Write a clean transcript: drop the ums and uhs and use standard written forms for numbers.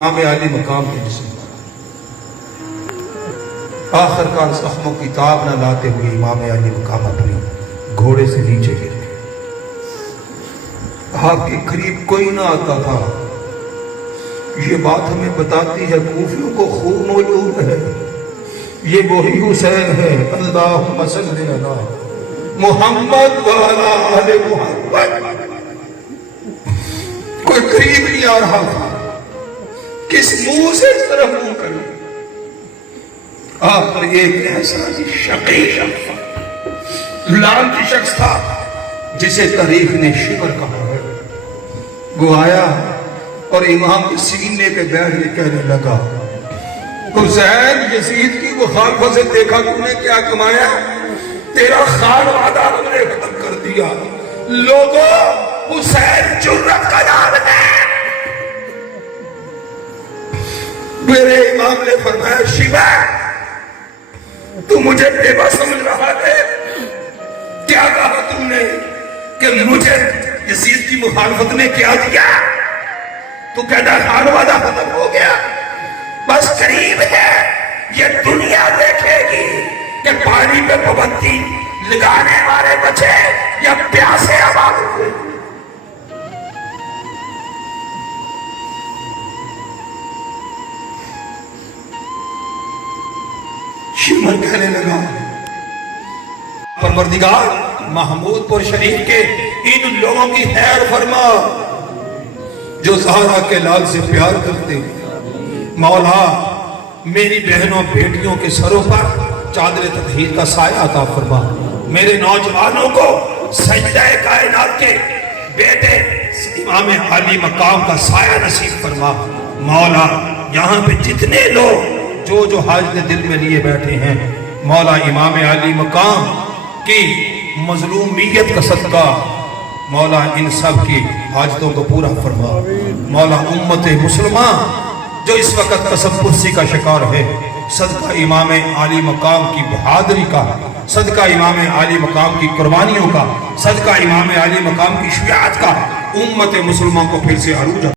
امام عالی مقام کے جسم آخر کار زخموں کی تاب نہ لاتے ہوئے امام عالی مقام اپنے گھوڑے سے نیچے گر گئے۔ آپ کے قریب کوئی نہ آتا تھا۔ یہ بات ہمیں بتاتی ہے کوفیوں کو خوب موجود ہے، یہ وہی حسین ہے۔ اللہم صلی علی محمد وعلی آل محمد۔ کوئی قریب نہیں آ رہا تھا، کس منہ سے اس طرف منہ کروں؟ آپ پر ایک ایسا شقی شخص، لعنتی شخص تھا جسے تاریخ نے شبر کہا ہے۔ وہ آیا اور امام کے سینے پہ بیٹھ کے کہنے لگا، حسین یزید کی مخالفت سے دیکھا تم نے کیا کمایا؟ تیرا خانوادہ ہم نے ختم کر دیا۔ لوگوں، حسین جرت کا نام ہے۔ میرے امام نے فرمایا، شیبہ تو مجھے بے بس سمجھ رہا ہے؟ کیا کہا تم نے کہ مجھے یزید کی مخالفت نے کیا دیا؟ تو کہتا خانوادہ ختم ہو گیا، بس قریب ہے یہ دنیا دیکھے گی کہ پانی پہ پابندی لگانے والے بچے یا پیاسے آباد ہوئے۔ شمر کہنے لگا، پروردگار محمود پور شریف کے ان لوگوں کی خیر فرما جو زہرا کے لال سے پیار کرتے۔ مولا میری بہنوں بیٹیوں کے سروں پر چادر تطہیر کا سایہ عطا فرما۔ میرے نوجوانوں کو سجدہ کائنات کے بیٹے امام عالی مقام کا سایہ نصیب فرما۔ مولا یہاں پہ جتنے لوگ جو حاجت دل میں لیے بیٹھے ہیں، مولا امام عالی مقام کی مظلومیت کا صدقہ مولا ان سب کی حاجتوں کو پورا فرما۔ مولا امت مسلمہ جو اس وقت قصب پرسی کا شکار ہے، صدقہ امام عالی مقام کی بہادری کا، صدقہ امام عالی مقام کی قربانیوں کا، صدقہ امام عالی مقام کی شجاعت کا، امت مسلمہ کو پھر سے عروج